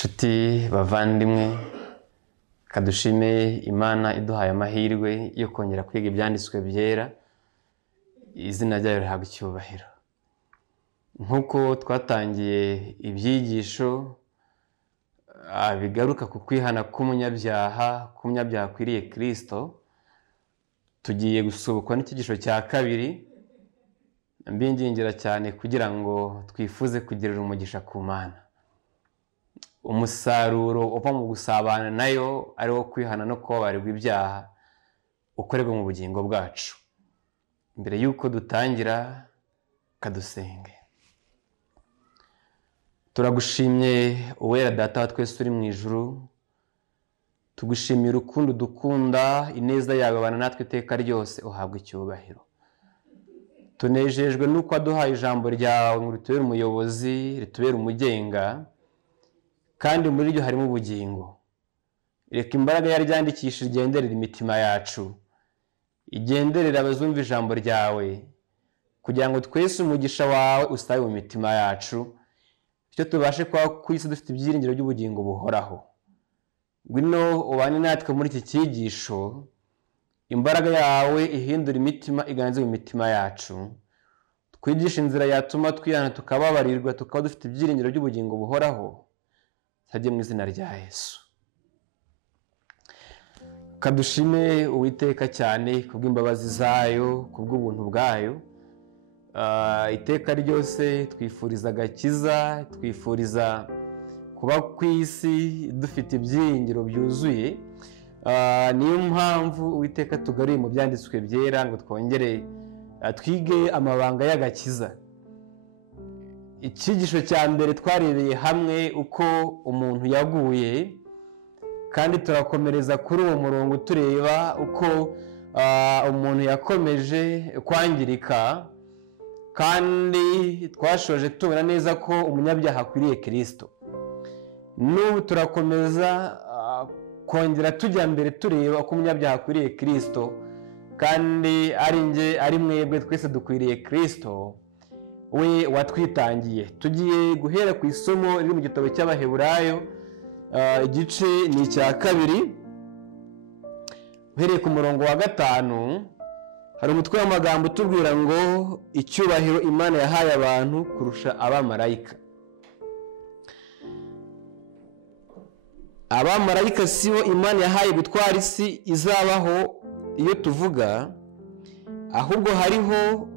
Nshuti bavandimwe, kadushime Imana iduhaye amahirwe yo kongera kwiga ibyanditswe byera. Izina ryayo rihabwa icyubahiro. Nkuko twatangiye ibyigisho bigaruka ku kwihana k'umunyabyaha, akwiriye Kristo, tugiye gusubukwa n'icyigisho cya kabiri. Mbingingira cyane kugira ngo twifuze kugirira umugisha ku Mana. Umusaruro uva mu gusabana nayo ari wo kwihana no kubabarirwa ibyaha ukorerwa mu bugingo bwacu. Mbere y'uko dutangira, kadusenge. Turagushimye uwera Data wa twese uri mu ijuru, tugushimiye urukundo dukunda, ineza yawe abana natwe iteka ryose, uhabwa icyubahiro. Tunejejwe nuko waduhaye ijambo ryawe ngo ritubere umuyobozi, ritubere umugenga, kandi muri ryo harimo ubugingo. Reka imbaraga yaryandikisha igenderera imitima yacu, igenderera abazumva ijambo ryawe, kugira ngo twese umugisha wawe usabe mu mitima yacu, bityo tubashe kuba ku isi dufite ibyiringiro by'ubugingo buhoraho. Ngwino ubane natwe muri iki cyigisho, imbaraga yawe ihindura imitima, iganze mu mitima yacu, twigisha inzira yatuma twihana tukababarirwa, tukaba dufite ibyiringiro by'ubugingo buhoraho. Sajye mu izina rya Yesu. Kadushime Uwiteka cyane kubw'imbabazi zayo, kubw'ubuntu bwayo. Iteka ryose twifuriza agakiza, twifuriza kuba ku isi dufite ibyiringiro byuzuye. Niyo mpamvu Uwiteka tugaruye mu byanditswe byera ngo twongere twige amabanga y'agakiza. Icyigisho cya mbere twarebeye hamwe uko umuntu yaguye, kandi turakomereza kuri uwo murongo tureba uko umuntu yakomeje kwangirika, kandi twashoje tubona neza ko umunyabyaha akwiriye Kristo. N'ubu turakomeza kongera tujya mbere tureba uko umunyabyaha akwiriye Kristo, kandi ari njye ari mwebwe twese dukwiriye Kristo, we watwitangiye. Tugiye guhera ku isomo riri mu gitabo cy'Abaheburayo, igice ni icya kabiri, uhereye ku murongo wa 5. Hari umutwe w'amagambo utubwira ngo icyubahiro Imana yahaye abantu kurusha abamarayika. Abamarayika sibo Imana yahaye gutwara isi izabaho iyo tuvuga, ahubwo hariho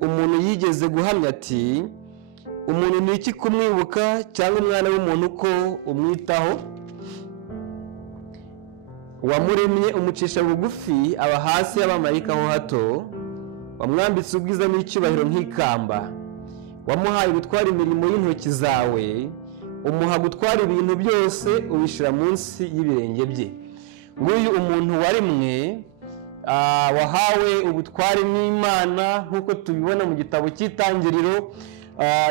umuntu yigeze guhamya ati, umuntu ni iki kumwibuka, cyangwa umwana w'umuntu ko umwitaho? Wamuremye umucisha bugufi, aba hasi y'abamarayika ho hato, wamwambitse ubwiza n'icyubahiro nk'ikamba, wamuhaye gutwara imirimo y'intoki zawe, umuha gutwara ibintu byose, ubishyira munsi y'ibirenge bye. Nguyu umuntu waremwe, wahawe ubutware n'Imana, nk'uko tubibona mu gitabo cy'Itangiriro,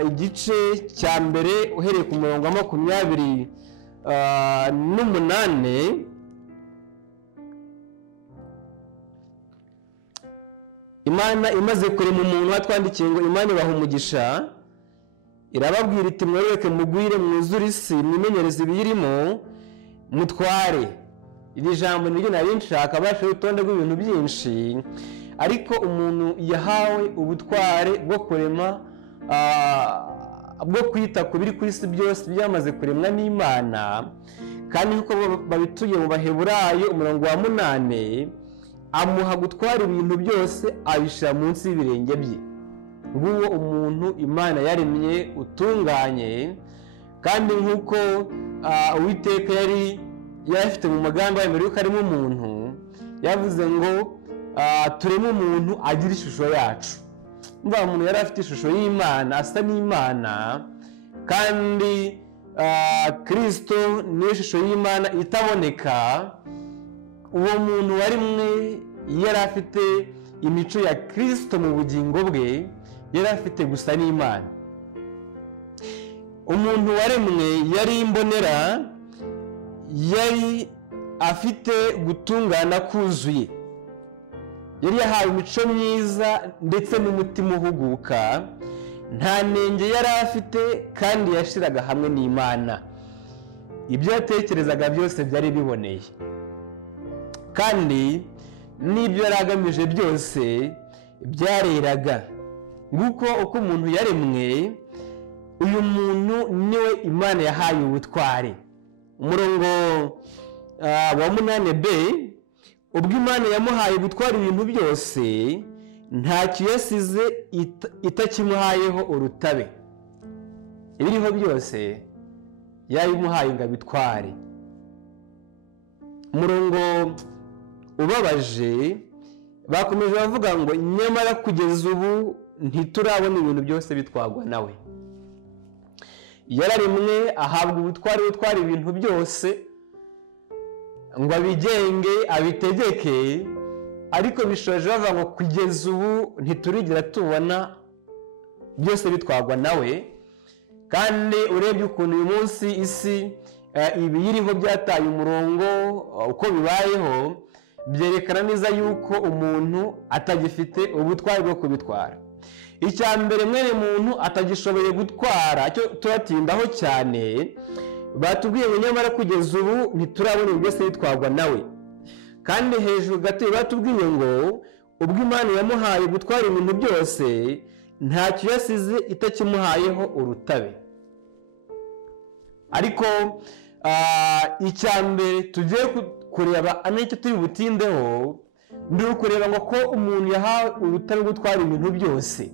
igice cya mbere uhereye ku murongo wa 28. Imana imaze kurema umuntu, hatwandikiye ngo Imana ibaha umugisha, irababwira iti mwororoke mugwire, mwuzure isi, mwimenyereze ibiyirimo, mutware. Iri jambo niryo nari nshaka, bashe urutonde rw'ibintu byinshi, ariko umuntu yahawe ubutware bwo kurema, bwo kwita ku biri ku isi byose byamaze kuremwa n'Imana. Kandi nk'uko babituye mu Baheburayo umurongo wa 8, amuha gutwara ibintu byose, abishyira munsi y'ibirenge bye. Nguwo umuntu Imana yaremye utunganye, kandi nk'uko Uwiteka yari afite mu magambo mbere yuko arimo umuntu, yavuze ngo tureme umuntu agira ishusho yacu. Mva umuntu yari afite ishusho y'Imana, asa n'Imana, kandi Kristo ni ishusho y'Imana itaboneka. Uwo muntu warimwe yari afite imico ya Kristo mu bugingo bwe, yari afite gusa n'Imana. Umuntu waremwe yari imbonera, yari afite gutungana kuzuye, yari yahawe imico myiza ndetse n'umutima uhuguka, nta nenge yari afite, kandi yashiraga hamwe n'Imana. ibyo yatekerezaga byose byari biboneye, kandi n'ibyo yari agamije byose byareraga. Nguko uko umuntu yaremwe, uyu muntu niwe Imana yahaye ubutware. Umurongo wa 8b, ubwo Imana yamuhaye gutwara ibintu byose, ntacyo yasize itakimuhayeho urutabe. Ibiriho byose yabimuhaye ngo abitware. Umurongo ubabaje, bakomeje bavuga ngo nyamara kugeza ubu ntiturabona ibintu byose bitwagwa nawe. Yararemwe, ahabwa ubutware butwara ibintu byose ngo abigenge, abitegeke, ariko bishoje bavuga ngo kugeza ubu ntiturigira tubona byose bitwagwa nawe. Kandi urebye ukuntu uyu munsi isi ibiyiriho byataye umurongo, uko bibayeho, byerekana neza yuko umuntu atagifite ubutware bwo kubitwara. Icya mbere, mwene muntu atagishoboye gutwara, cyo turatindaho cyane. Batubwiye ngo nyamara kugeza ubu ntiturabona byose bitwagwa nawe. Kandi hejuru gato batubwiye ngo ubwo Imana yamuhaye gutwara ibintu byose, ntacyo yasize itakimuhayeho urutabe. Ariko icya mbere tugiye kureba, n'icyo turi butindeho, ndi kureba ngo ko umuntu yahawe urutabe gutwara ibintu byose.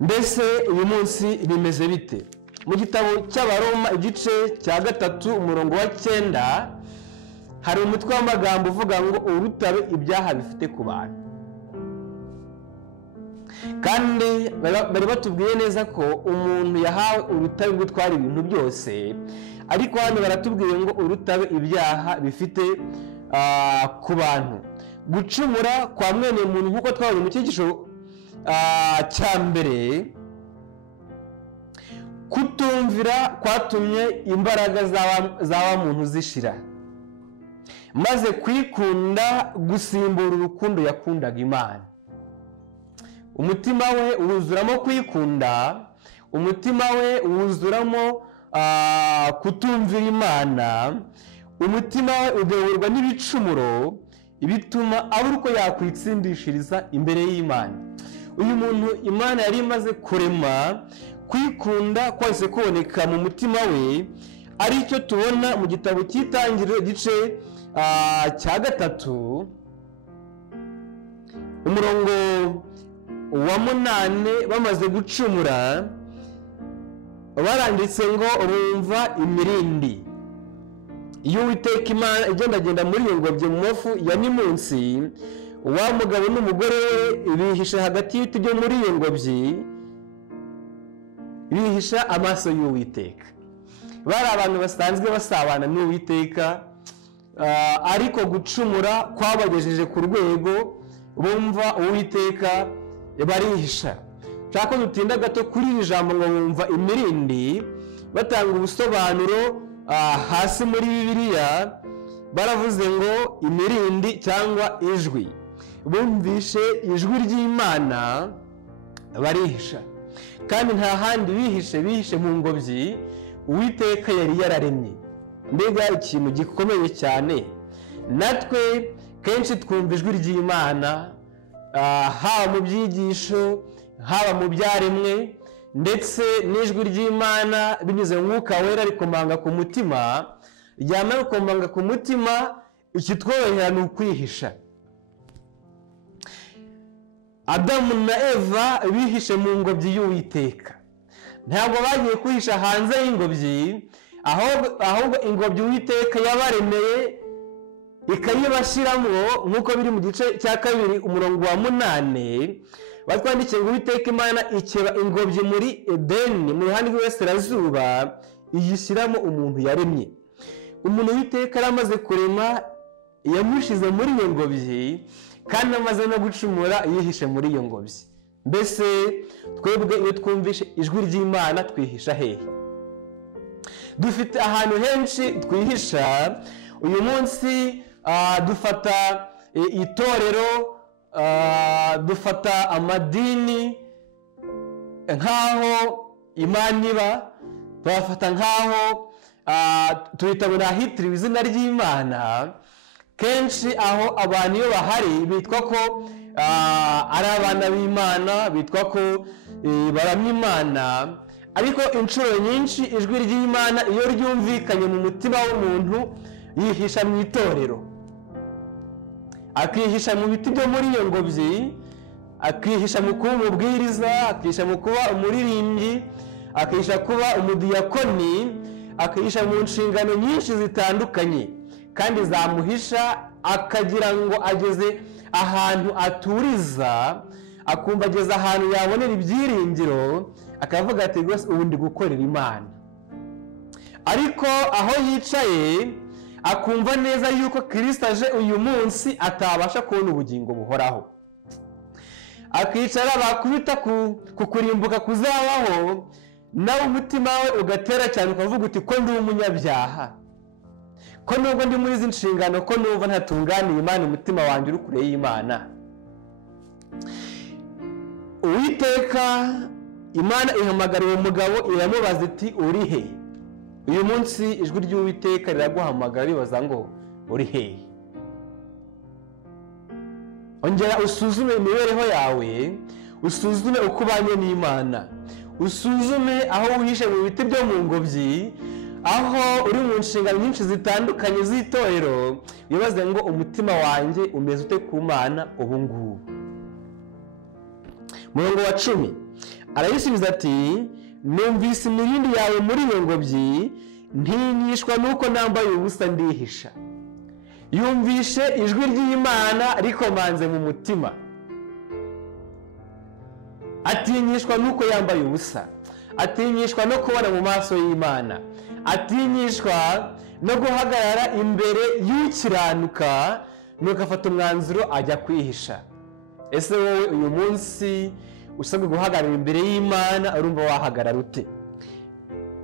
Mbese uyu munsi bimeze bite? Mu gitabo cy'Abaroma igice cya 3 umurongo wa 9 hari umutwe w'amagambo uvuga ngo urutabe ibyaha bifite ku bantu. Kandi bari batubwiye neza ko umuntu yahawe urutabe gutwara ibintu byose, ariko hano baratubwiye ngo urutabe ibyaha bifite ku bantu. Gucumura kwa mwene muntu nk'uko twabonye mu cyigisho cya mbere, kutumvira kwatumye imbaraga za wa muntu zishira, maze kwikunda gusimbura urukundo yakundaga Imana. Umutima we uruzuramo kwikunda, umutima we wuzuramo kutumvira Imana, umutima we udeburwa n'ibicumuro bituma abura uko yakwitsindishiriza imbere y'Imana. Uyu muntu Imana yari imaze kurema, kwikunda kwahise kuboneka mu mutima we, aricyo tubona mu gitabo cy'Itangiriro igice cya 3 umurongo wa 8. Bamaze gucumura, baranditse ngo bumva imirindi y'Uwiteka Imana igendagenda muri iyo ngobyi mu mafu ya nimunsi. Wa mugabo n'umugore we bihisha hagati y'ibiti byo muri iyo ngobyi, bihisha amaso y'Uwiteka. Bari abantu basanzwe basabana n'Uwiteka, ariko gucumura kwabagejeje ku rwego bumva Uwiteka barihisha. Nshaka ko dutinda gato kuri iri jambo ngo bumva imirindi. Batanga ubusobanuro hasi muri Bibiliya, baravuze ngo imirindi cyangwa ijwi. Bumvishe ijwi ry'Imana barihisha, kandi nta handi bihishe mu ngobyi Uwiteka yari yararemye. Mbega ikintu gikomeye cyane. Natwe kenshi twumva ijwi ry'Imana, haba mu byigisho, haba mu byaremwe, ndetse n'ijwi ry'Imana binyuze mu Mwuka Wera rikomanga ku mutima. Ryamara gukomanga ku mutima, ikitworohera ni ukwihisha. Adamu na Eva bihishe mu ngobyi y'Uwiteka. Ntabwo bagiye kwihisha hanze y'ingobyi, ahubwo ingobyi Uwiteka yabaremeye ikayibashiramo, nk'uko biri mu gice cya 2 umurongo wa 8. Batwandikiye ngo Uwiteka Imana ikeba ingobyi muri Edeni mu ruhande rw'Iburasirazuba, iyishyiramo umuntu yaremye. Umuntu Uwiteka yaramaze kurema, yamushize muri iyo ngobyi, kandi amaze no gucumura yihishe muri iyo ngobyi. Mbese twebwe iyo twumvishe ijwi ry'Imana twihisha hehe? Dufite ahantu henshi twihisha. Uyu munsi dufata itorero, dufata amadini nk'aho Imana iba, bafata nk'aho tuhita ngo ahitiriwe izina ry'Imana. Kenshi aho abantu iyo bahari bitwa ko ari abana b'Imana, bitwa ko baramya Imana, ariko inshuro nyinshi ijwi ry'Imana iyo ryumvikanye mu mutima w'umuntu yihisha mu itorero, akihisha mu biti byo muri iyo ngobyi, akihisha mu kuba umubwiriza, akihisha mu kuba umuririmbyi, akihisha kuba umudiyakoni, akihisha mu nshingano nyinshi zitandukanye kandi zamuhisha, akagira ngo ageze ahantu aturiza, akumva ageze ahantu yabonera ibyiringiro, akavuga ati rwose ubu ndi gukorera Imana. Ariko aho yicaye akumva neza yuko Kristo aje uyu munsi atabasha kubona ubugingo buhoraho, akicara bakubita ku kurimbuka kuzabaho, nawe umutima we ugatera cyane ukavuga uti ko ndi umunyabyaha, ko nubwo ndi muri izi nshingano, ko numva ntatunganiye Imana, umutima wanjye uri kure y'Imana. Uwiteka Imana ihamagara uwo mugabo iramubaza iti uri he? Uyu munsi ijwi ry'Uwiteka riraguhamagara ribaza ngo uri he? Ongera usuzume imibereho yawe, usuzume uko ubanye n'Imana, usuzume aho wihishe mu biti byo mu ngobyi, aho uri mu nshingano nyinshi zitandukanye z'itorero, wibaze ngo umutima wanjye umeze ute ku Mana ubu ngubu. Murongo wa 10 arayisubiza ati numvise imirindi yawe muri iyo ngobyi, ntinyishwa nuko nambaye ubusa ndihisha. Yumvishe ijwi ry'Imana rikomanze mu mutima, atinyishwa nuko yambaye ubusa, atinyishwa no kubona mu maso y'Imana, atinyishwa no guhagarara imbere y'ukiranuka, nuko afata umwanzuro ajya kwihisha. Ese wowe uyu munsi usabwe guhagarara imbere y'Imana, urumva wahagarara ute?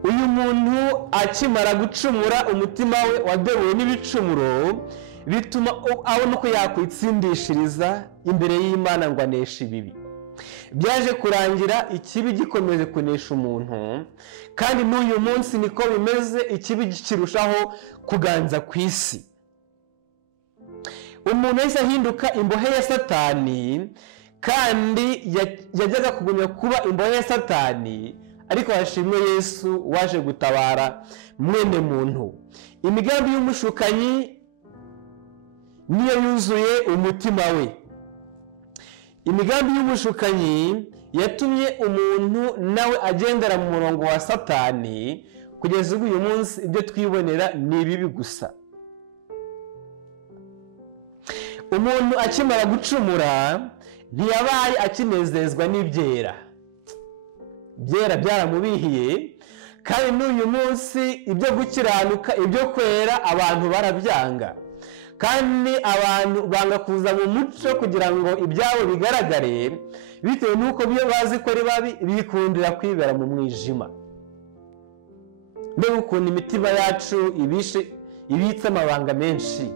Uyu muntu akimara gucumura, umutima we wadebuwe n'ibicumuro, bituma abona uko yakwitsindishiriza imbere y'Imana ngo aneshe ibibi. Byaje kurangira ikibi gikomeje kunesha umuntu, kandi n'uyu munsi niko bimeze, ikibi kirushaho kuganza ku isi. Umuntu wese ahinduka imbohe ya Satani, kandi yajyaga kugumya kuba imbohe ya Satani, ariko hashimwe Yesu waje gutabara mwene muntu. Imigambi y'umushukanyi niyo yuzuye umutima we. Imigambi y'umushukanyi yatumye umuntu nawe agendera mu murongo wa Satani, kugeza uyu munsi ibyo twibonera ni ibibi gusa. Umuntu akimara gucumura ntiyabaye akinezezwa n'ibyera. Byera byaramubihiye, kandi n'uyu munsi ibyo gukiranuka, ibyo kwera abantu barabyanga, kandi abantu banga kuza mu muco kugira ngo ibyabo bigaragare, bitewe n'uko byo bazi ko ari babi, bikundira kwibera mu mwijima. Mbega ukuntu imitima yacu ibitse amabanga menshi.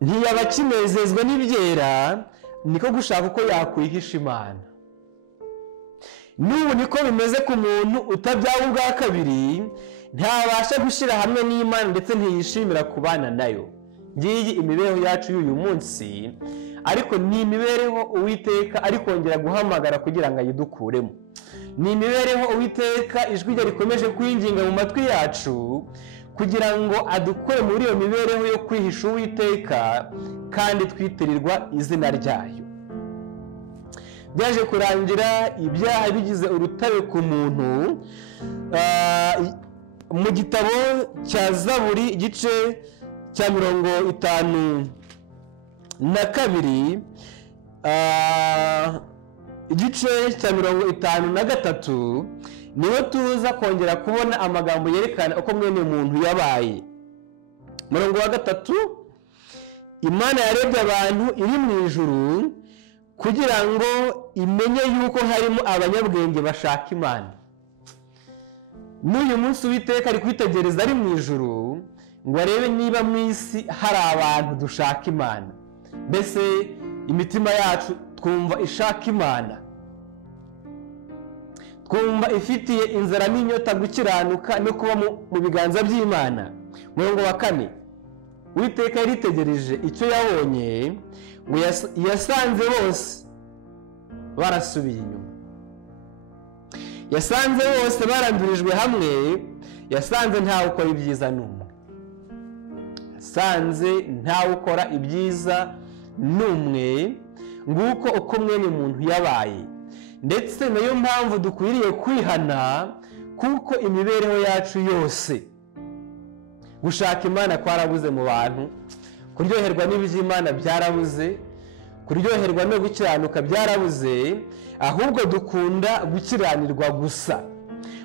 Ntiyaba akinezezwa n'ibyera, niko gushaka uko yakwihisha Imana. N'ubu niko bimeze ku muntu utabyawe ubwa kabiri, ntabasha gushyira hamwe n'Imana ndetse ntiyishimira kubana nayo. Ngiyi imibereho yacu y'uyu munsi, ariko ni imibereho Uwiteka ari kongera guhamagara kugira ngo ayidukuremo. Ni imibereho Uwiteka ijwi rye rikomeje kwinginga mu matwi yacu, kugira ngo adukure muri iyo mibereho yo kwihisha Uwiteka kandi twitirirwa izina ryayo. Byaje kurangira ibyaha bigize urutare ku muntu. Mu gitabo cya Zaburi igice cya 52, igice cya 53, niho tuza kongera kubona amagambo yerekana uko mwene muntu yabaye. Murongo wa 3, Imana yarebye abantu iri mu ijuru kugira ngo imenye yuko harimo abanyabwenge bashaka Imana. N'uyu munsi Uwiteka ari kwitegereza ari mu ijuru ngo arebe niba mu isi hari abantu dushaka Imana. Mbese imitima yacu twumva ishaka Imana. twumva ifitiye inzara n'inyota gukiranuka no kuba mu biganza by'Imana. Umurongo wa 4, Uwiteka yaritegereje icyo yabonye, ngo yasanze bose barasubiye inyuma. Yasanze bose barandurijwe hamwe, yasanze ntawe ukora ibyiza n'umwe. Yasanze ntawe ukora ibyiza n'umwe. Nguko uko mwene muntu yabaye. Ndetse nayo mpamvu dukwiriye kwihana, kuko imibereho yacu yose gushaka Imana kwarabuze mu bantu, kuryoherwa n'iby'Imana byarabuze, kuryoherwa no gukiranuka byarabuze, ahubwo dukunda gukiranirwa gusa.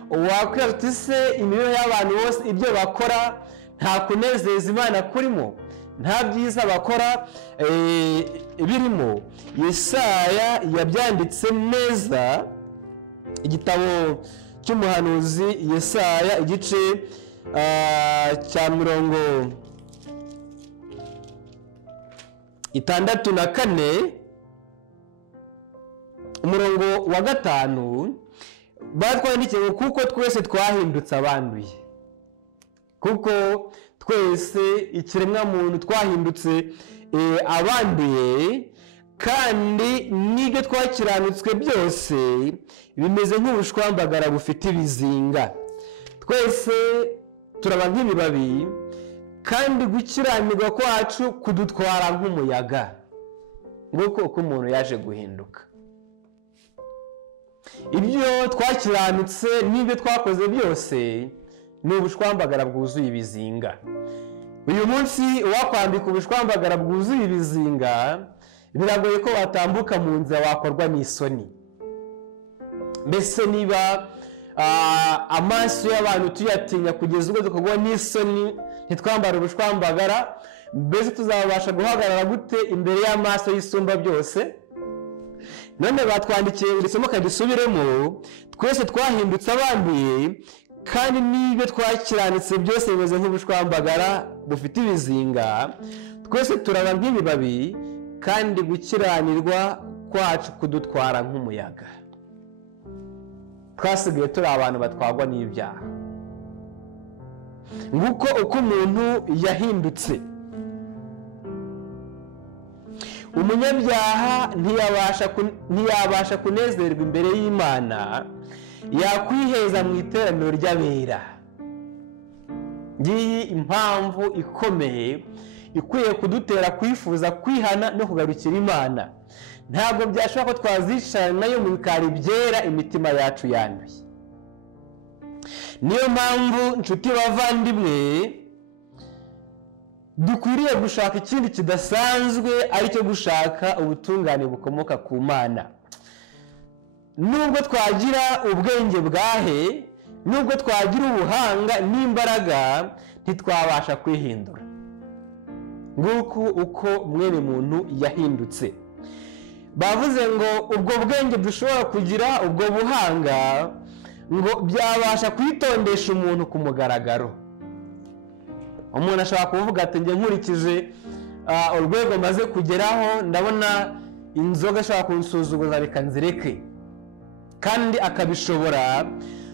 Uwakwiye ati se imibereho y'abantu bose ibyo bakora nta kunezeza Imana kurimo, nta byiza bakora birimo? Yesaya yabyanditse neza, igitabo cy'umuhanuzi Yesaya igice cya 64 umurongo wa 5 batwandikiye kuko twese twahindutse abanduye. Kuko twese ikiremwa muntu twahindutse abanduye, kandi n'ibyo twakiranutswe byose bimeze nk'ubushwambagara bufite ibizinga. Twese turaba nk'ibibabi, kandi gukiranirwa kwacu kudutwara nk'umuyaga. Nguko uko umuntu yaje guhinduka. Ibyo twakiranutse n'ibyo twakoze byose ni ubushwambagara bwuzuye ibizinga. Uyu munsi wakwambika ubushwambagara bwuzuye ibizinga, biragoye ko watambuka mu nzira wakorwa n'isoni. Mbese niba amaso y'abantu tuyatinya kugeza ubwo tukagwa n'isoni ntitwambara ubushwambagara, mbese tuzabasha guhagarara gute imbere y'amaso y'isumba byose? None batwandikiye iri somo kadusubiremo, twese twahindutse abanduye, kandi n'ibyo twakiranitse byose bimeze nk'ubushwambagara bufite ibizinga. Twese turaba nk'ibibabi, kandi gukiranirwa kwacu kudutwara nk'umuyaga. Twasigaye turi abantu batwagwa n'ibyaha. Nguko uko umuntu yahindutse. Umunyabyaha ntiyabasha kunezerwa imbere y'Imana, yakwiheza mu iteraniro ry'abera. Ngiyi impamvu ikomeye ikwiye kudutera kwifuza kwihana no kugarukira Imana. Ntabwo byashoboka ko twazicarana nayo mu bikari byera imitima yacu yanduye. Niyo mpamvu nshuti bavandimwe, dukwiriye gushaka ikindi kidasanzwe, aricyo gushaka ubutungane bukomoka ku Mana. Nubwo twagira ubwenge bwahe, nubwo twagira ubuhanga n'imbaraga, ntitwabasha kwihindura. Nguko uko mwene muntu yahindutse. Bavuze ngo ubwo bwenge dushobora kugira, ubwo buhanga, ngo byabasha kwitondesha umuntu ku mugaragaro. Umuntu ashobora kuvuga ati njye nkurikije urwego maze kugeraho, ndabona inzoga ashobora kunsuzuguza reka nzireke. Kandi akabishobora,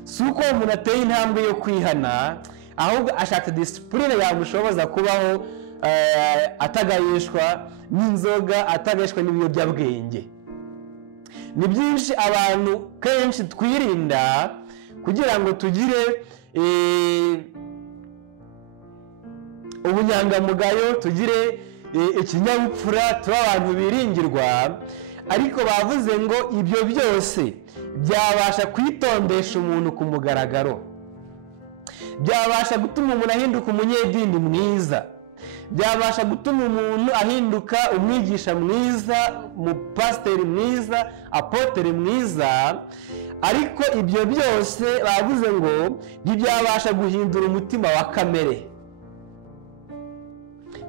si uko umuntu ateye intambwe yo kwihana, ahubwo ashaka disipurine yamushoboza kubaho atagayishwa n'inzoga, atagayishwa n'ibiyobyabwenge. Ni byinshi abantu kenshi twirinda kugira ngo tugire ubunyangamugayo, tugire ikinyabupfura, tuba abantu biringirwa. Ariko bavuze ngo ibyo byose byabasha kwitondesha umuntu ku mugaragaro, byabasha gutuma umuntu ahinduka umunyedini mwiza, byabasha gutuma umuntu ahinduka umwigisha mwiza, umupasiteri mwiza, apotere mwiza. Ariko ibyo byose bavuze ngo ntibyabasha guhindura umutima wa kamere.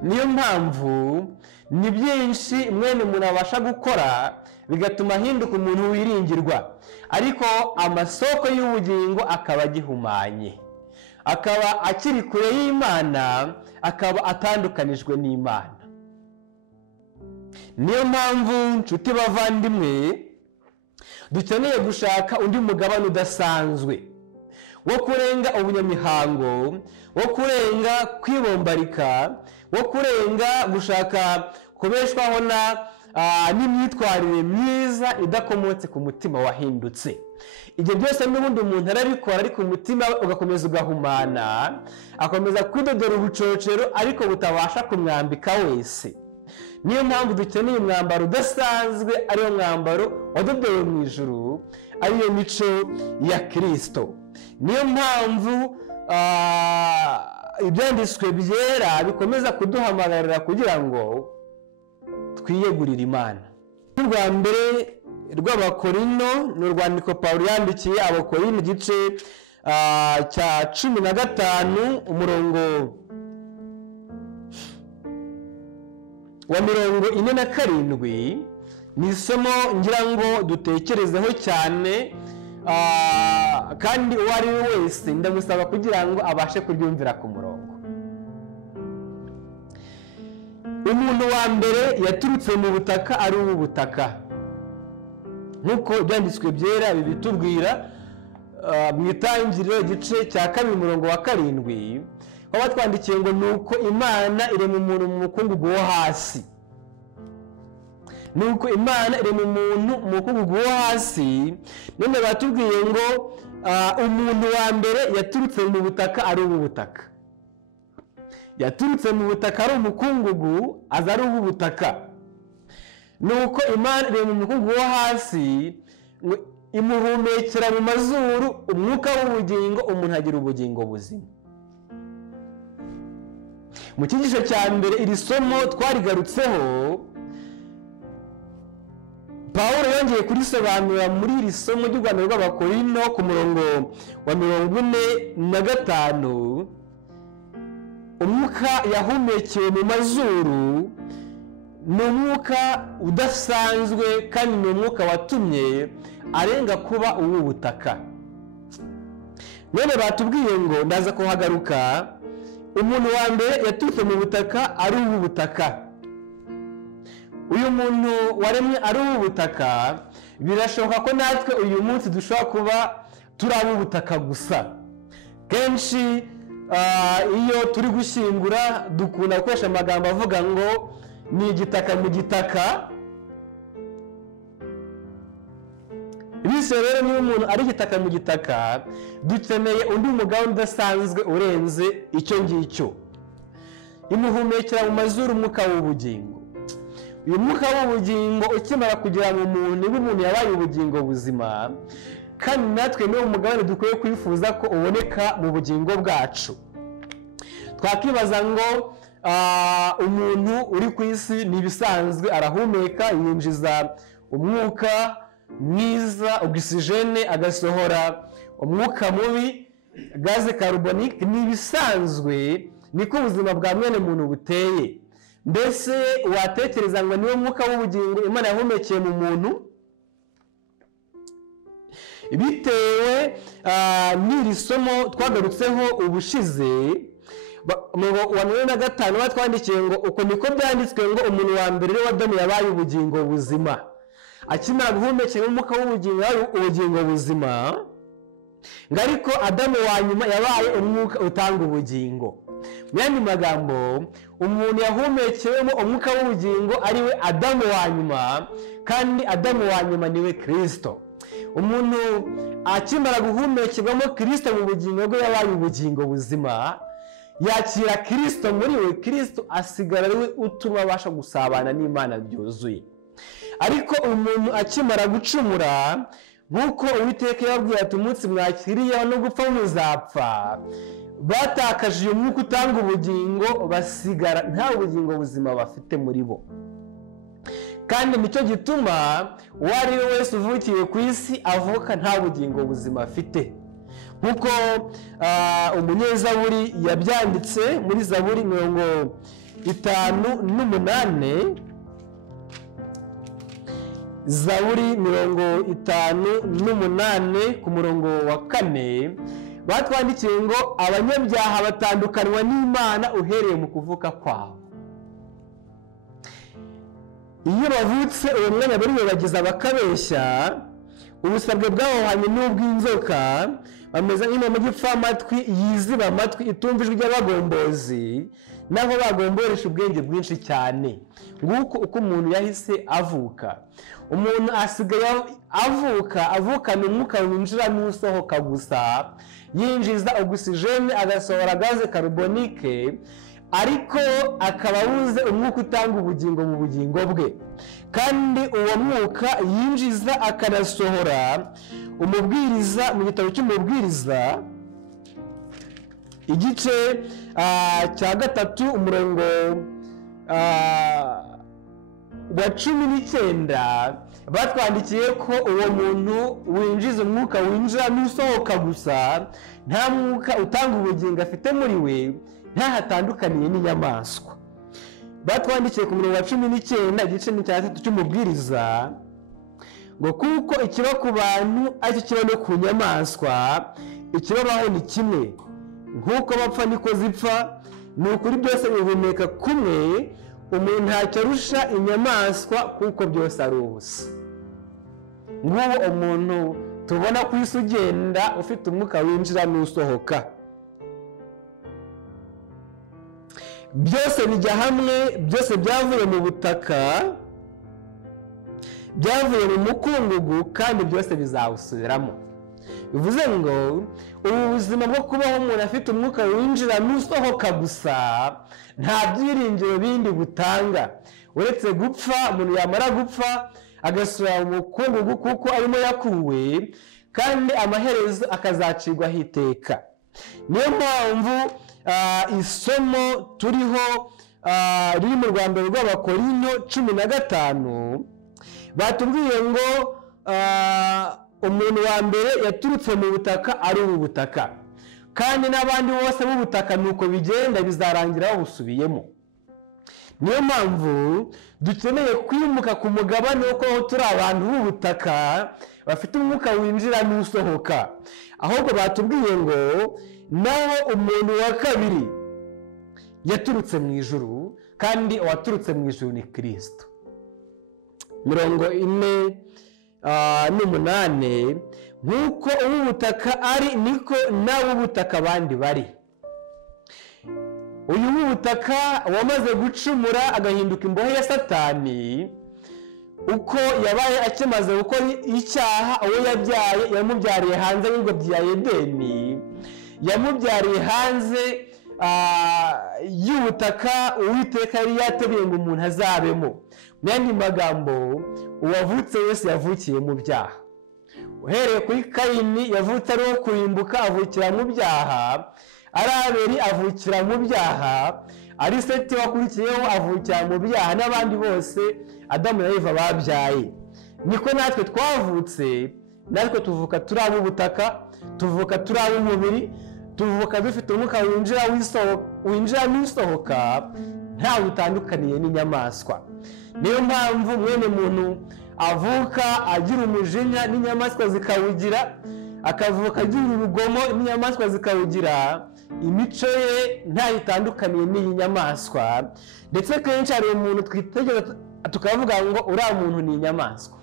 Niyo mpamvu ni byinshi mwene umuntu abasha gukora bigatuma ahinduka umuntu wiringirwa, ariko amasoko y'ubugingo akaba agihumanye, akaba akiri kure y'Imana, akaba atandukanijwe n'Imana. Niyo mpamvu nshuti bavandimwe, dukeneye gushaka undi mugabane udasanzwe wo kurenga ubunyamihango, wo kurenga kwibombarika, wo kurenga gushaka kubeshwaho n'imyitwarire myiza idakomotse ku mutima wahindutse. Ibyo byose n'ubundi umuntu arabikora ariko umutima we ugakomeza ugahumana, akomeza kwidodora ubucocero ariko butabasha kumwambika wese. Niyo mpamvu dukeneye umwambaro udasanzwe, ariyo mwambaro wadodewe mu ijuru, ariyo mico ya Kristo. Niyo mpamvu ibyanditswe byera bikomeza kuduhamagarira kugira ngo twiyegurire Imana. Urwa mbere rw'Abakorino ni urwandiko Pawulo yandikiye Abakorino igice cya 15 umurongo wa 47. Ni isomo ngira ngo dutekerezeho cyane, kandi uwo ari we wese ndamusaba kugira ngo abashe kuryumvira ku murongo. Umuntu wa mbere yaturutse mu butaka ari uw'ubutaka, nk'uko ibyanditswe byera bibitubwira mu Itangiriro igice cya 2 umurongo wa 7, aho batwandikiye ngo nuko Imana irema umuntu mu mukungugu wo hasi. Nuko Imana irema umuntu mu mukungugu wo hasi, none batubwiye ngo umuntu wa mbere yaturutse mu butaka ari uw'ubutaka. Yaturutse mu butaka ari umukungugu, aza ari uw'ubutaka. Nuko Imana irema umukungugu wo hasi, imuhumekera mu mazuru umwuka w'ubugingo, umuntu agira ubugingo buzima. Mu cyigisho cya mbere iri somo twarigarutseho, Pawulo yongeye kurisobanura muri iri somo ry'urwandiko rw'Abakorino ku murongo wa 45. Umwuka yahumekewe mu mazuru ni umwuka udasanzwe, kandi ni umwuka watumye arenga kuba uw'ubutaka. None batubwiye ngo ndaza kuhagaruka, umuntu wa mbere yaturutse mu butaka ari uw'ubutaka. Uyu muntu waremwe ari uw'ubutaka, birashoboka ko natwe uyu munsi dushobora kuba turi ab'ubutaka gusa. Kenshi iyo turi gushyingura dukunda gukoresha amagambo avuga ngo ni igitaka mu gitaka. Bityo rero niba umuntu ari igitaka mu gitaka, dukeneye undi mugabane udasanzwe urenze icyo ngicyo. Imuhumekera mu mazuru umwuka w'ubugingo. Uyu mwuka w'ubugingo ukimara kugira mu muntu, niba umuntu yabaye ubugingo buzima, kandi natwe niwo mugabane dukwiye kwifuza ko uboneka mu bugingo bwacu. Twakibaza ngo umuntu uri ku isi ni ibisanzwe, arahumeka, yinjiza umwuka mwiza ogisijene, agasohora umwuka mubi gaze carbonique. Ni ibisanzwe, niko ubuzima bwa mwene muntu buteye. Mbese watekereza ngo niwo mwuka w'ubugingo Imana yahumekeye mu muntu? Bitewe n'iri somo twagarutseho ubushize mu wa 45 batwandikiye ngo uko niko byanditswe ngo umuntu wa mbere wa Adamu yabaye ubugingo buzima. Akimara guhumekera umwuka w'ubugingo yabaye ubugingo buzima, ngo ariko Adamu wa nyuma yabaye umwuka utanga ubugingo. Mu yandi magambo, umuntu yahumekewemo umwuka w'ubugingo ari we Adamu wa nyuma, kandi Adamu wa nyuma niwe Kristo. Umuntu akimara guhumekerwamo Kristo mu bugingo bwe yabaye ubugingo buzima, yakira Kristo muri we, Kristo asigara ari we utuma abasha gusabana n'Imana byuzuye. Ariko umuntu akimara gucumura, nk'uko Uwiteka yababwiye ati umunsi mwakiriyeho no gupfa muzapfa, batakaje uyu mwuka utanga ubugingo, basigara nta bugingo buzima bafite muri bo. Kandi nicyo gituma uwo ari we wese uvukiye ku isi avuka nta bugingo buzima afite. Nk'uko umunyezaburi yabyanditse muri Zaburi 58, Zaburi 58 ku murongo wa 4, batwandikiye ngo abanyabyaha batandukanwa n'Imana uhereye mu kuvuka kwabo. Iyo bavutse uwo mwanya bari bagize abakabeshya, ubusabwe bw'ahohanye n'ubw'inzoka bameze nk'intama y'igipfamatwi yiziba amatwi itumva ijwi ry'abagombozi, naho bagomboresha ubwenge bwinshi cyane. Nguko uko umuntu yahise avuka. Umuntu asigaye avukana umwuka winjira n'usohoka gusa, yinjiza ogisijene agasohora gaze karubonike, ariko akaba abuze umwuka utanga ubugingo mu bugingo bwe. Kandi uwo mwuka yinjiza akanasohora, umubwiriza mu gitabo cy'umubwiriza igice cya 3 umurongo wa 19 batwandikiye ko uwo muntu winjiza umwuka winjira n'usohoka gusa, nta mwuka utanga ubugingo afite muri we, ntahatandukaniye n'inyamaswa. Batwandikiye ku murongo wa 19 igice cya 3 cy'umubwiriza ngo kuko ikiba ku bantu aricyo kiba no ku nyamaswa, ikibabaho ni kimwe, nk'uko bapfa niko zipfa, ni ukuri byose bihumeka kumwe, umuntu ntacyo arusha inyamaswa kuko byose ari ubusa. Nguwo umuntu tubona ku isi ugenda ufite umwuka winjira n'usohoka. Byose bijya hamwe, byose byavuye mu butaka, byavuye mu mukungugu, kandi byose bizawusubiramo. Bivuze ngo ubu buzima bwo kubaho umuntu afite umwuka winjira n'usohoka gusa, nta byiringiro bindi butanga uretse gupfa. Umuntu yamara gupfa agasubira mu mukungugu kuko arimo yakuwe, kandi amaherezo akazacirwaho iteka. Niyo mpamvu isomo turiho riri mu Rwanda rw'Abakorinto 15 batubwiye ngo umuntu wa mbere yaturutse mu butaka ari ubu butaka, kandi n'abandi bose b'ubutaka nuko bigenda bizarangira babusubiyemo. Niyo mpamvu dukeneye kwimuka ku mugabane wo kubaho turi abantu b'ubutaka bafite umwuka winjira n'usohoka. Ahubwo batubwiye ngo naho umuntu wa kabiri yaturutse mu ijuru, kandi uwaturutse mu ijuru ni Kristo. 48 nk'uko uw'ubutaka ari niko n'ab'ubutaka abandi bari. Uyu w'ubutaka wamaze gucumura agahinduka imbohe ya Satani, uko yabaye akimaze gukora icyaha, uwo yabyaye yamubyariye hanze y'ingobyi ya Edeni, yamubyariye hanze y'ubutaka Uwiteka yari yateguye ngo umuntu azabemo. Mu yandi magambo, uwavutse wese yavukiye mu byaha. Uhereye kuri Kayini yavutse ari uwo kurimbuka, avukira mu byaha. Ari Abeli avukira mu byaha. Ari Seti wakurikiyeho avukira mu byaha, n'abandi bose Adamu na Eva babyaye. Niko natwe twavutse, natwe tuvuka turi ab'ubutaka, tuvuka turi ab'umubiri, tuvuka dufite umwuka winjira n'usohoka, nta bitandukaniye n'inyamaswa. Niyo mpamvu mwene muntu avuka agira umujinya n'inyamaswa zikawugira, akavuka agira urugomo n'inyamaswa zikawugira. Imico ye nta itandukaniye n'iy'inyamaswa, ndetse kenshi hari umuntu twitegereza tukavuga ngo uriya muntu ni inyamaswa.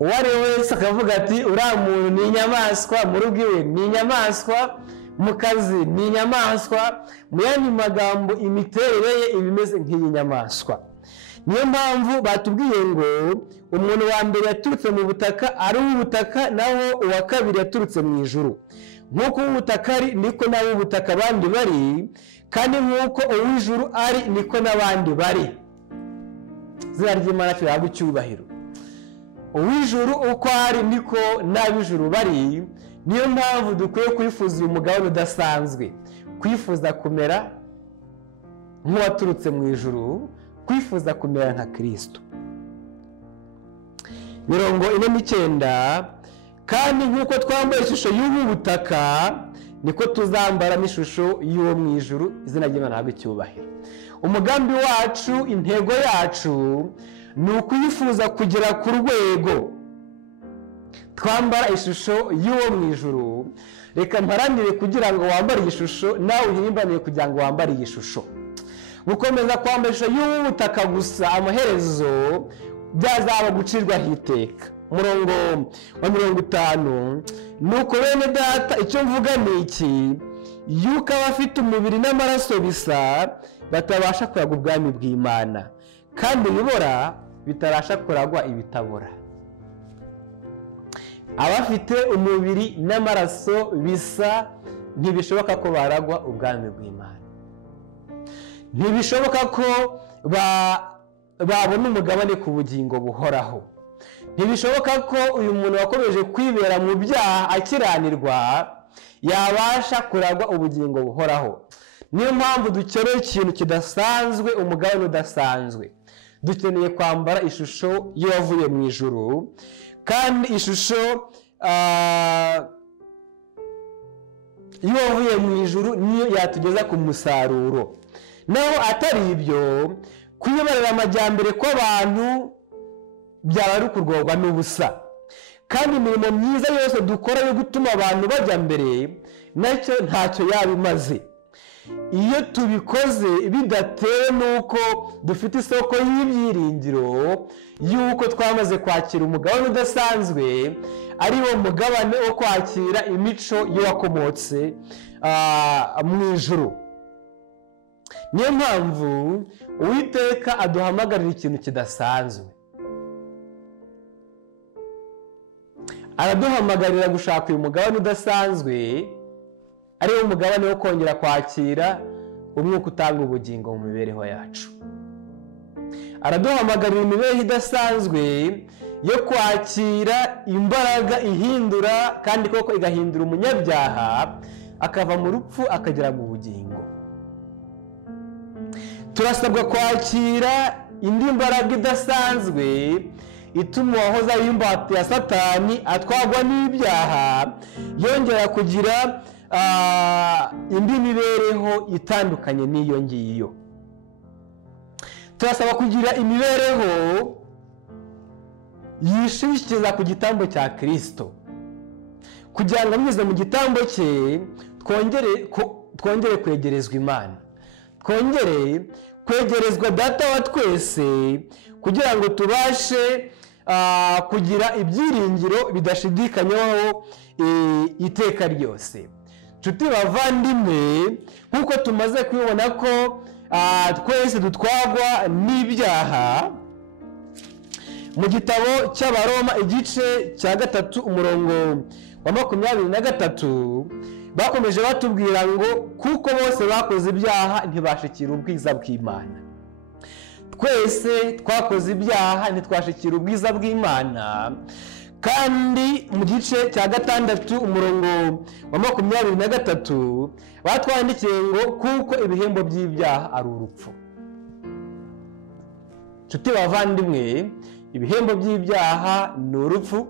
Uwo ari we wese akavuga ati uriya muntu ni inyamaswa, mu rugo iwe ni inyamaswa, mu kazi ni inyamaswa. Mu yandi magambo imiterere ye iba imeze nk'iy'inyamaswa. Niyo mpamvu batubwiye ngo umuntu wa mbere yaturutse mu butaka ari uw'ubutaka, naho uwa kabiri yaturutse mu ijuru. Nk'uko uw'ubutaka ari niko n'ab'ubutaka abandi bari, kandi nk'uko uw'ijuru ari niko n'abandi bari. Izina ry'Imana rihabwe icyubahiro. Uw'ijuru uko ari niko n'ab'ijuru bari. Niyo mpamvu dukwiye kwifuza uyu mugabane udasanzwe, kwifuza kumera nk'uwaturutse mu ijuru, kwifuza kumera nka Kristo. 49 kandi nk'uko twambaye ishusho y'ubu butaka, niko tuzambara n'ishusho y'uwo mu ijuru. Izina ry'Imana rihabwe icyubahiro. Umugambi wacu, intego yacu ni ukwifuza kugera ku rwego twambara ishusho y'uwo mu ijuru. Reka mparanire kugira ngo wambare iyi shusho, nawe uhimbaniye kugira ngo wambare iyi shusho. Gukomeza kwambara ishusho y'ubutaka gusa, amaherezo byazaba gucirwaho iteka. umurongo wa 50, nuko bene data icyo mvuga ni iki, yuko abafite umubiri n'amaraso bisa batabasha kuragwa ubwami bw'Imana, kandi ibibora bitabasha kuragwa ibitabora. Abafite umubiri n'amaraso bisa ntibishoboka ko baragwa ubwami bw'Imana, ntibishoboka ko babona umugabane ku bugingo buhoraho, ntibishoboka ko uyu muntu wakomeje kwibera mu byaha akiranirwa yabasha kuragwa ubugingo buhoraho. Niyo mpamvu dukeneye ikintu kidasanzwe, umugabane udasanzwe. Dukeneye kwambara ishusho y'uwavuye mu ijuru, kandi ishusho y'uwavuye mu ijuru niyo yatugeza ku musaruro. Naho atari ibyo, kwiyoborera amajyambere kw'abantu byaba ari ukurwogwa n'ubusa, kandi imirimo myiza yose dukora yo gutuma abantu bajya mbere nacyo ntacyo yaba imaze. Iyo tubikoze bidatewe n'uko dufite isoko y'ibyiringiro y'uko twamaze kwakira umugabane udasanzwe, ari wo mugabane wo kwakira imico y'uwakomotse mu ijuru. Niyo mpamvu Uwiteka aduhamagarira ikintu kidasanzwe. Araduhamagarira gushaka uyu mugabane udasanzwe, ari wo mugabane wo kongera kwakira umwuka utanga ubugingo mu mibereho yacu. Araduhamagarira imibereho idasanzwe yo kwakira imbaraga ihindura, kandi koko igahindura umunyabyaha akava mu rupfu akagera mu bugingo. Turasabwa kwakira indi mbaraga idasanzwe ituma uwahoze ari imbata ya Satani atwagwa n'ibyaha yongera kugira indi mibereho itandukanye n'iyo ngiyo. Turasaba kugira imibereho yishingikiriza ku gitambo cya Kristo, kugira ngo binyuze mu gitambo cye twongere kwegerezwa Imana, twongere kwegerezwa Data wa twese, kugira ngo tubashe kugira ibyiringiro bidashidikanywaho iteka ryose. Nshuti bavandimwe, nk'uko tumaze kubibona ko twese dutwagwa n'ibyaha, mu gitabo cy'Abaroma igice cya 3 umurongo wa 23 bakomeje batubwira ngo kuko bose bakoze ibyaha ntibashikira ubwiza bw'Imana. Twese twakoze ibyaha ntitwashikira ubwiza bw'Imana, kandi mu gice cya 6 umurongo wa 23 batwandikiye ngo kuko ibihembo by'ibyaha ari urupfu. Nshuti bavandimwe, ibihembo by'ibyaha ni urupfu,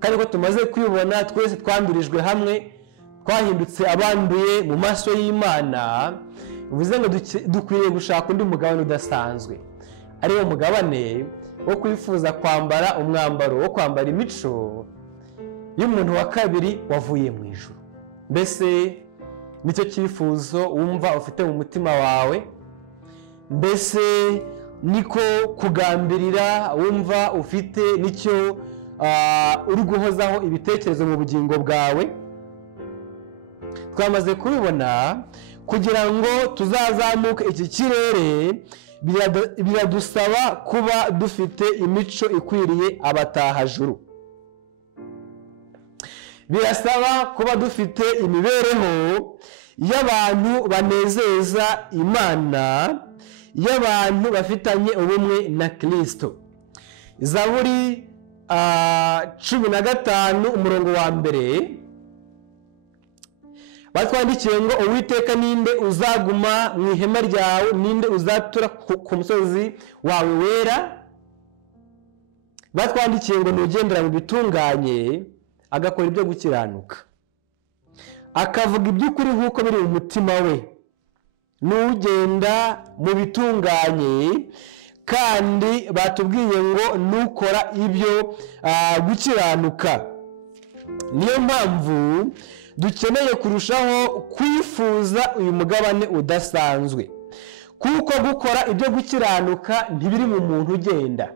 kandi ko tumaze kwibona twese twandurijwe hamwe, twahindutse abanduye mu maso y'Imana. Bivuze ngo dukwiriye gushaka undi mugabane udasanzwe, ari wo mugabane wo kwifuza kwambara umwambaro wo kwambara imico y'umuntu wa kabiri wavuye mu ijuru. Mbese nicyo cyifuzo wumva ufite mu mutima wawe? Mbese niko kugambirira wumva ufite, nicyo uri guhozaho ibitekerezo mu bugingo bwawe? Twamaze kubibona, kugira ngo tuzazamuke iki kirere biradusaba kuba dufite imico ikwiriye abatahajuru. Birasaba kuba dufite imibereho y'abantu banezeza Imana, y'abantu bafitanye ubumwe na Kristo. Zaburi 15 umurongo wa 1 batwandikiye ngo Uwiteka ninde uzaguma mu ihema ryawe, ninde uzatura ku musozi wawe wera? Batwandikiye ngo nugendera mu bitunganye, agakora ibyo gukiranuka, akavuga iby'ukuri nk'uko biri mu mutima we, n'ugenda mu bitunganye, kandi batubwiye ngo nukora ibyo gukiranuka. Niyo mpamvu dukeneye kurushaho kwifuza uyu mugabane udasanzwe, kuko gukora ibyo gukiranuka ntibiri mu muntu ugenda,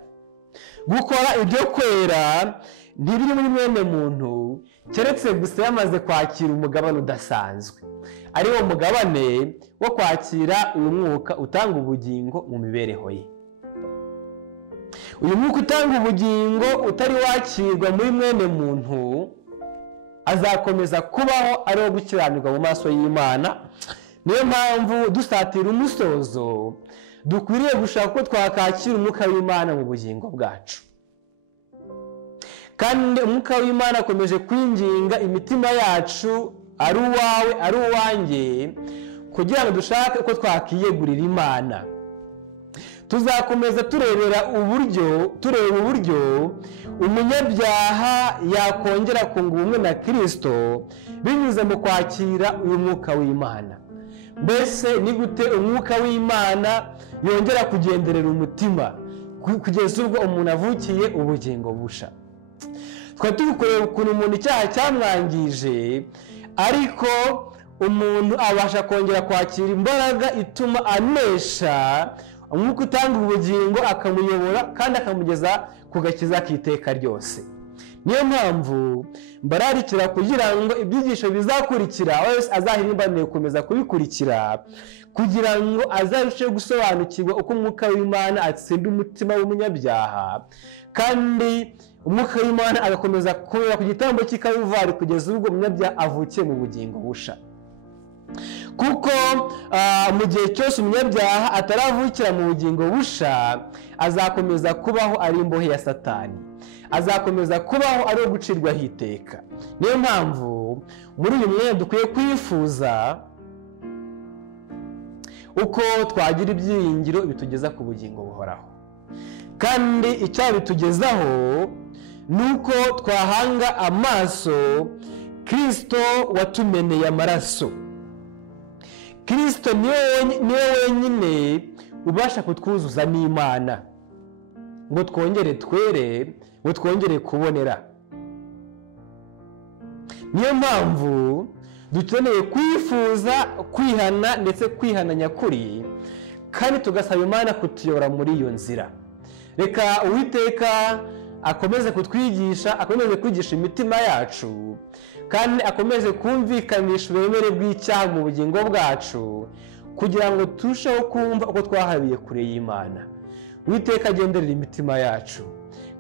gukora ibyo kwera ntibiri muri mwene muntu keretse gusa yamaze kwakira umugabane udasanzwe, ari wo mugabane wo kwakira uyu mwuka utanga ubugingo mu mibereho ye. Uyu mwuka utanga ubugingo utari wakirwa muri mwene muntu azakomeza kubaho ari wo gukiranirwa mu maso y'Imana. Niyo mpamvu dusatira umusozo dukwiriye gushaka ko twakakira umwuka w'Imana mu bugingo bwacu. Kandi umwuka w'Imana akomeje kwinginga imitima yacu, ari uwawe ari uwanjye, kugira ngo dushake uko twakiyegurira Imana. Tuzakomeza tureba uburyo umunyabyaha yakongera kunga ubumwe na Kristo binyuze mu kwakira uyu mwuka w'Imana. Mbese ni gute umwuka w'Imana yongera kugenderera umutima kugeza ubwo umuntu avukiye ubugingo busha? Twari turi kureba ukuntu umuntu icyaha cyamwangije, ariko umuntu abasha kongera kwakira imbaraga ituma anesha umwuka utanga ubugingo, akamuyobora kandi akamugeza ku gakiza k'iteka ryose. Niyo mpamvu mbararikira kugira ngo ibyigisho bizakurikira wese azahimbanire gukomeza kubikurikira, kugira ngo azarusheho gusobanukirwa uko umwuka w'Imana atsinda umutima w'umunyabyaha, kandi umwuka w'Imana agakomeza kubera ku gitambo cy'i Kaluvari kugeza ubwo umunyabyaha avukiye mu bugingo busha. Kuko mu gihe cyose umunyabyaha ataravukira mu bugingo busha, azakomeza kubaho ari imbohe ya Satani, azakomeza kubaho ari uwo gucirwaho iteka. Niyo mpamvu muri uyu mwanya dukwiye kwifuza uko twagira ibyiringiro bitugeza ku bugingo buhoraho, kandi icyabitugezaho ni uko twahanga amaso Kristo watumeneye amaraso. Kristo niwe wenyine ubasha kutwuzuza n'Imana ngo twongere twere, ngo twongere kubonera. Niyo mpamvu dukeneye kwifuza kwihana, ndetse kwihana nyakuri, kandi tugasaba Imana kutuyobora muri iyo nzira. Reka Uwiteka akomeze kutwigisha, akomeze kwigisha imitima yacu, kandi akomeze kumvikanisha uburemere bw'icyaha mu bugingo bwacu, kugira ngo turusheho kumva uko twahabiye kure y'Imana. Uwiteka agenderera imitima yacu,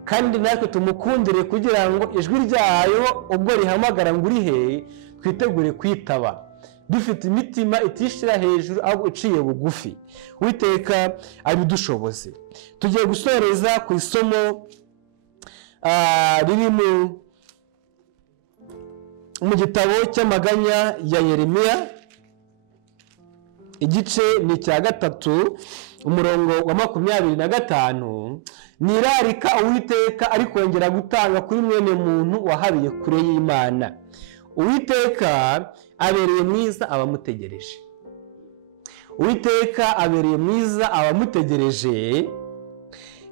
kandi natwe tumukundire kugira ngo ijwi ryayo ubwo rihamagara ngo urihe, twitegure kwitaba dufite imitima itishira hejuru ahubwo iciye bugufi. Uwiteka abidushoboze. Tugiye gusoreza ku isomo riri mu gitabo cy'amaganya ya Yeremiya, igice ni icya 3, umurongo wa 25. Nirarika Uwiteka ari kongera gutanga kuri mwene muntu wahabiye kure y'Imana. Uwiteka abereye mwiza abamutegereje. Uwiteka abereye mwiza abamutegereje,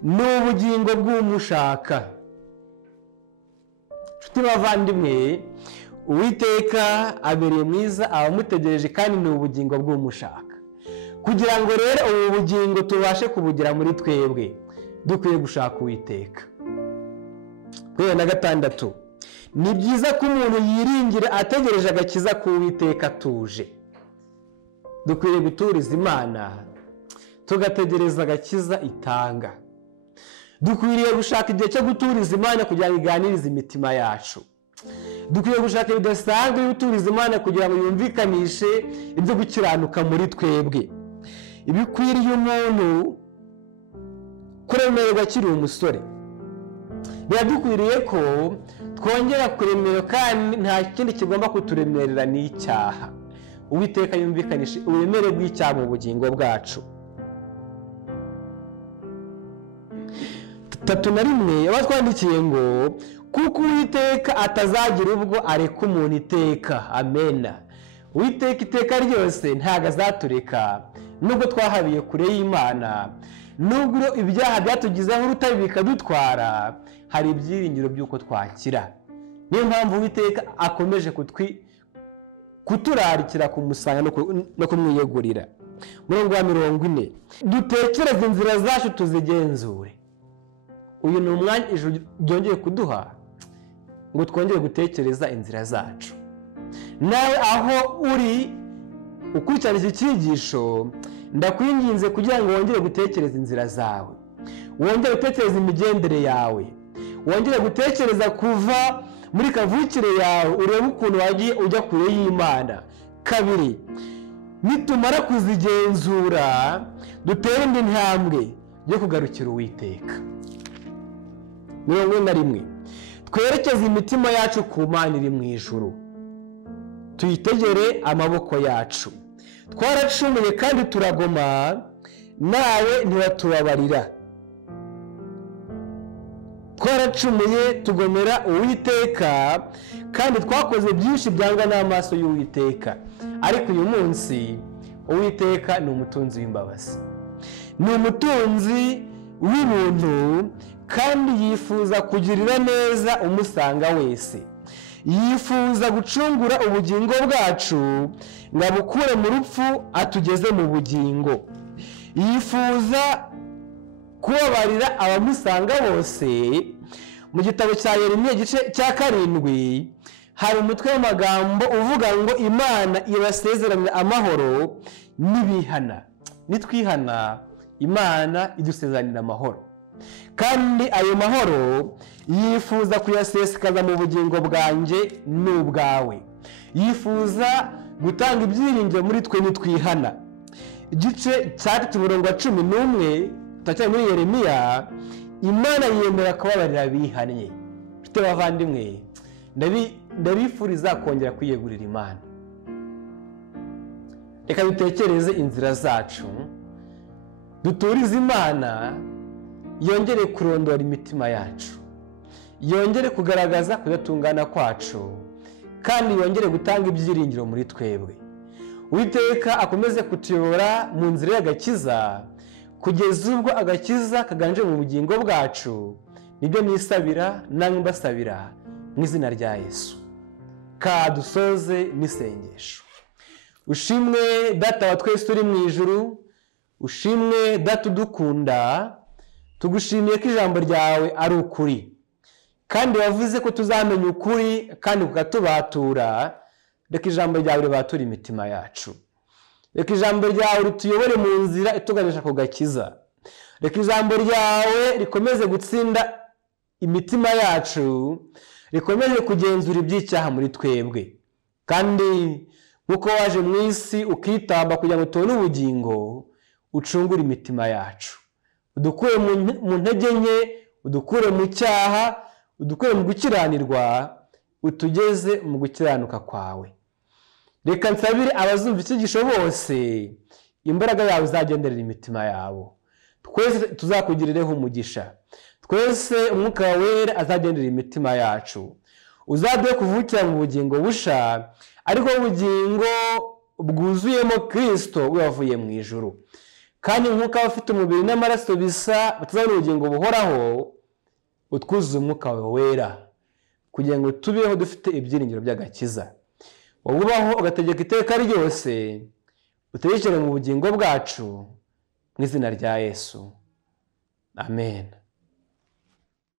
ni ubugingo bw'umushaka. Nshuti bavandimwe, Uwiteka abereye mwiza abamutegereje, kandi ni ubugingo bw'umushaka. Kugira ngo rero ubu bugingo tubashe kubugira muri twebwe, dukwiye gushaka Uwiteka. 26. Ni byiza ko umuntu yiringira ategereje agakiza k'Uwiteka atuje. Dukwiye guturiza Imana, tugategereza agakiza itanga. Dukwiriye gushaka igihe cyo guturiza Imana kugira ngo iganirize imitima yacu. Dukwiye gushaka ibidasanzwe guturiza Imana kugira ngo yumvikanishe ibyo gukiranuka muri twebwe. Ibikwiriye umuntu kuremererwa akiri umusore. Biradukwiriye ko twongera kuremererwa, kandi nta kindi kigomba kuturemerera n'icyaha. Uwiteka yumvikanishe uburemere bw'icyaha mu bugingo bwacu. 3:1 abatwandikiye ngo kuko Uwiteka atazagira ubwo areka umuntu iteka. Amena. Uwiteka iteka ryose ntago azatureka, nubwo twahabiye kure y'Imana, nubwo ibyaha byatugizeho urutare bikadutwara, hari ibyiringiro by'uko twakira. Niyo mpamvu Uwiteka akomeje kuturarikira kumusanga no kumwiyegurira. Murongo wa 40. Dutekereze inzira zacu tuzigenzure. uyu ni umwanya ijuru ryongeye kuduha ngo twongere gutekereza inzira zacu. Nawe aho uri ukurikirana iki cyigisho, ndakwinginze kugira ngo wongere gutekereza inzira zawe, wongere gutekereza imigendere yawe, wongere gutekereza kuva muri kavukire yawe urebe ukuntu wagiye ujya kure y'Imana. Kabiri, nitumara kuzigenzura dutere indi ntambwe yo kugarukira Uwiteka. 41, twerekeze imitima yacu ku Mana iri mu ijuru, tuyitegere amaboko yacu. Twaracumuye kandi turagoma, nawe ntiwatubabarira. Twaracumuye tugomera Uwiteka, kandi twakoze byinshi byangwa n'amaso y'Uwiteka. Ariko uyu munsi Uwiteka ni umutunzi w'imbabazi, ni umutunzi w'ubuntu, kandi yifuza kugirira neza umusanga wese. Yifuza gucungura ubugingo bwacu ngo abukure mu rupfu atugeze mu bugingo. Yifuza kubabarira abamusanga bose. Mu gitabo cya Yeremiya igice cya 7 hari umutwe w'amagambo uvuga ngo Imana ibasezeranya amahoro nibihana. Nitwihana Imana idusezeranya amahoro, kandi ayo mahoro yifuza kuyasesekaza mu bugingo bwanjye n'ubwawe. Yifuza gutanga ibyiringiro muri twe nitwihana. Igice cya 11 turacyari muri Yeremiya. Imana yemera kubabarira abihannye. Mfite bavandimwe, ndabifuriza kongera kwiyegurira Imana. Reka dutekereze inzira zacu, duturize Imana yongere kurondora imitima yacu, yongere kugaragaza kudatungana kwacu, kandi yongere gutanga ibyiringiro muri twebwe. Uwiteka akomeze kutuyobora mu nzira y'agakiza kugeza ubwo agakiza kaganje mu bugingo bwacu. Nibyo nisabira namwe mbasabira mu izina rya Yesu. Dusoze n'isengesho. Ushimwe Data wa twese uri mu ijuru, ushimwe Data udukunda, tugushimiye ko ijambo ryawe ari ukuri, kandi wavuze ko tuzamenya ukuri kandi kukatubatura. Reka ijambo ryawe ribature imitima yacu. Reka ijambo ryawe rituyobore mu nzira ituganisha ku gakiza. Reka ijambo ryawe rikomeze gutsinda imitima yacu, rikomeze kugenzura iby'icyaha muri twebwe. Kandi nk'uko waje mu isi ukitamba kugira ngo tubone ubugingo, ucungure imitima yacu. Udukure mu ntege nke, udukure mu cyaha, udukure mu gukiranirwa, utugeze mu gukiranuka kwawe. Reka nsabire abazumva icyigisho bose, imbaraga yawe uzagenderera imitima yabo. Twese tuzakugirireho umugisha. Twese Umwuka Wera azagenderera imitima yacu. Uzaduhe kuvukira mu bugingo busha, ariko ubugingo bwuzuyemo Kristo wavuye mu ijuru. Kandi nk'uko abafite umubiri n'amaraso bisa batazabona ubugingo buhoraho, utwuzuze Umwuka Wera kugira ngo tubeho dufite ibyiringiro by'agakiza. Wowe ubaho ugategeka iteka ryose, utegekere mu bugingo bwacu mu izina rya Yesu. Amen.